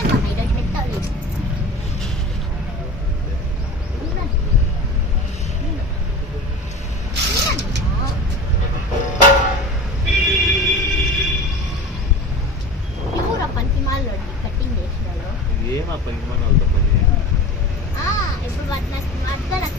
Mummy ఈరోజు పెట్టాలి ఎవరు పంచిమాల్లో కటింగ్ చేసినారు ఏమా పని మన వాళ్ళతో పని ఆ, ఇప్పుడు వాటి నాకు వాటితో నాకు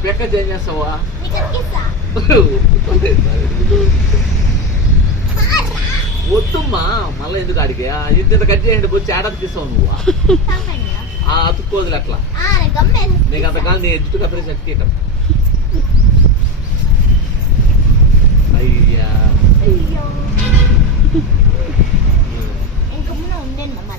ఇచ్చుకుందామా పెక్క ఏం చేస్తావా నీకు అతికిస్తా వద్దుమ్మా మళ్ళీ ఎందుకు అడిగి ఇంత కట్ చేయండి వచ్చి ఏడాదికి ఇస్తావు నువ్వు తాకండి ఆ అతుక్కోదులు అట్లా ఆ, నేను గమ్మేసి నీకు అంతకాలం నీ ఎదుటి కప్పరి శక్తి ఇటం అయ్యా అయ్యో ఇంక ముందు ఉండేది అమ్మ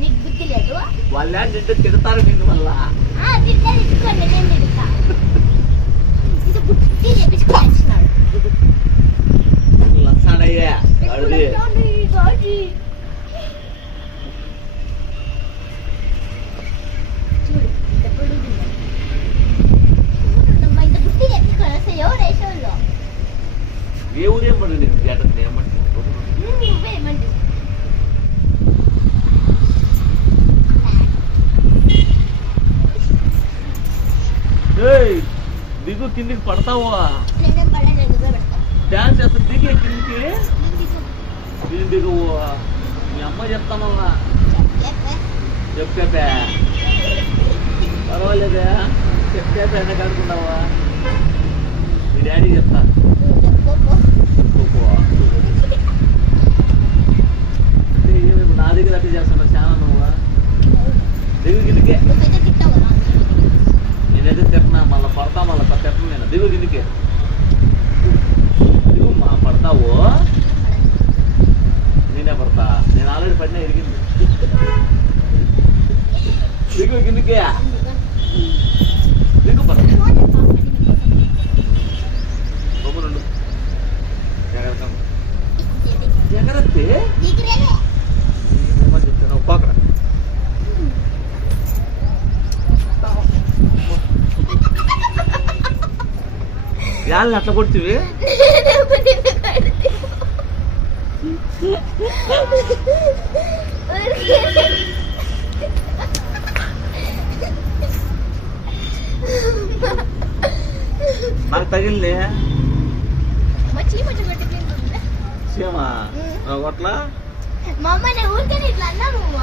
నీకు బుద్ధి లేదు? వాళ్ళు ఏంటంటే తిడతారు నిన్ను మళ్ళా. ఆ తిట్టా తిట్టుకోండి నేను తిడతా. బుద్ధి చూడు ఇంత పొడుగుంది. దిగు కిందికి పడతావా? నువ్వే డాన్స్ చేస్తా. దిగే కిందికి? నేను మీ అమ్మ చెప్తామల్లా చెప్పే. చెప్తే పర్వాలేదా. చెప్తే వెనక అనుకున్నావా మీ డాడీ చెప్తా. నువ్వు నా దగ్గర అట్లా చేస్తున్నా చాలా నువ్వు? దిగు కిందికే. తిట్టను నేను దిగు కిందికే దిగు మా పడతావు నేనే పడతా నేను ఆల్రెడీ పడినా ఎరిగింది దిగు కిందికే అందుకని. దిగు పడతా యాళ్ళని అట్లా కొడుతుంది నేనేమో నాకు తగిలింది కొట్లా? మా అమ్మ నేను ఊరికే ఇట్లా అన్నా నువ్వు